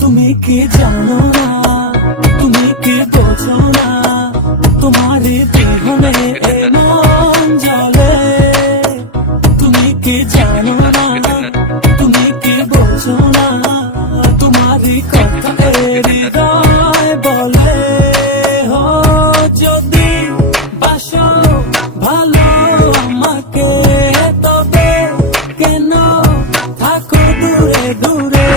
তুমি কি জানো না, তুমি কি বোঝো না, তোমার বিহনে এ মন জ্বলে। তুমি কি জানো না, তুমি কি বোঝো না, তোমার কথা হৃদয় বলে। হো যদি বাসো ভালো আমাকে, তবে কেন থাকো দূরে দূরে।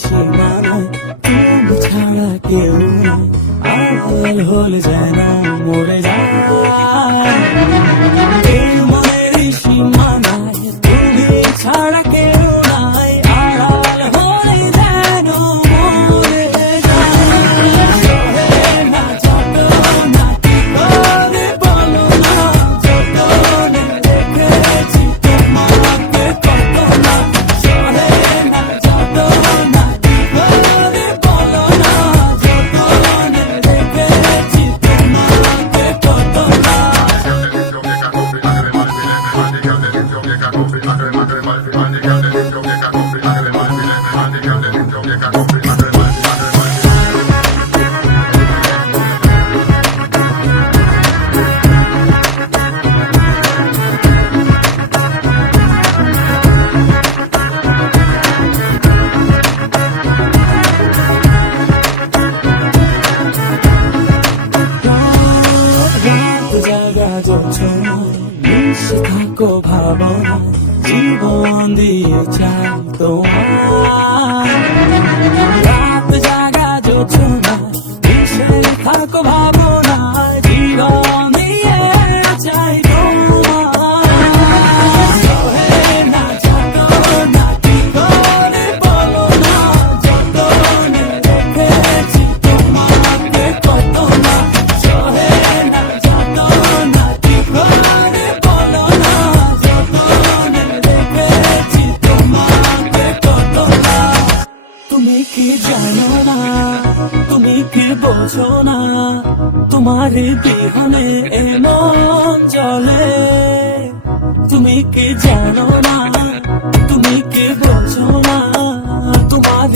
সীমানায় তুমি ছাড়া কেউ নাই, আড়াল হলে যেন মরে যায়। এই মনের সীমানায় তুমি ছাড়া কেউ নাই, আড়াল হলে যেন মরে যায়। না যত না কি করে বলো না, যতনে দেখেছি তোমাকে কত না। মিশে থাকো ভাবনা, জীবন দিয়ে চাই তোমার। রাত জাগা জোছনা, মিশে থাকো ভাবনা, জীবন দিয়ে চাই তোমার। না যত না কি করে বলো না, যতনে দেখেছি তোমাকে কত না। না যত না কি করে বলো না, যতনে দেখেছি তোমাকে কত না। তুমি কি জানো না, তুমি কি বোঝো না, তোমার বিহনে এ মন জ্বলে। তুমি কি জানো না, তুমি কি বোঝো না, তোমার